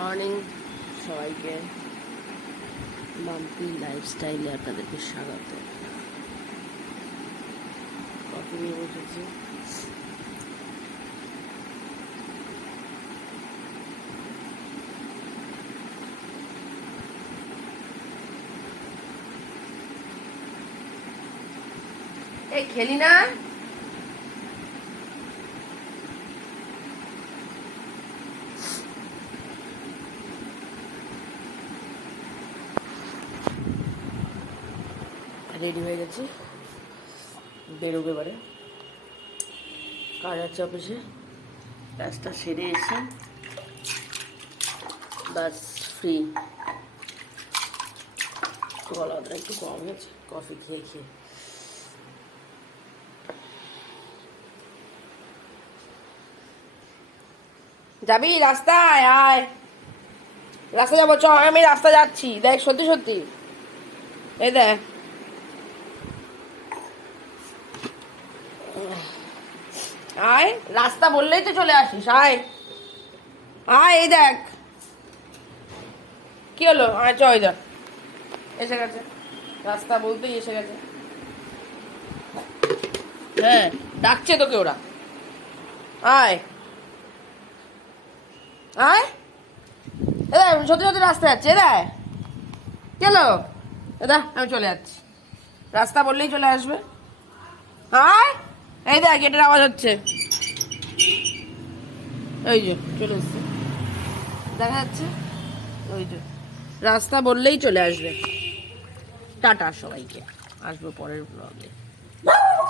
Morning সবাইকে, মাম্পি লাইফস্টাইলে আপনাদেরকে স্বাগত। কফি নিয়ে বসেছি। এই খেলি না, রেডি হয়ে গেছি, বেরোবে এবারে। কাজ আছে অফিসে, কাজটা সেরে এসে বাস ফ্রি। গলাটা একটু কম হয়েছে কফি খেয়ে খেয়ে। যাবি রাস্তায়? আয়, রাস্তা যাবো, চ। আমি রাস্তা যাচ্ছি, দেখ সত্যি সত্যি, এই দেখ। আয়, রাস্তা বললেই তো চলে আসিস। আয় আয়, এই দেখ কি হলো। আয় চ, এই দেখ এসে গেছে, রাস্তা বলতেই এসে গেছে। হ্যাঁ, ডাকছে তোকে ওরা। আয় আয়, সত্যি সত্যি রাস্তা যাচ্ছে। এদা চলো, দাদা আমি চলে যাচ্ছি, রাস্তা বললেই চলে আসবে। আয়, এই দেখ গেটের আওয়াজ হচ্ছে, ওই যে চলে এসছে, দেখা যাচ্ছে ওই যে। রাস্তা বললেই চলে আসবে। টাটা সবাইকে, আসবো পরের ব্লগে।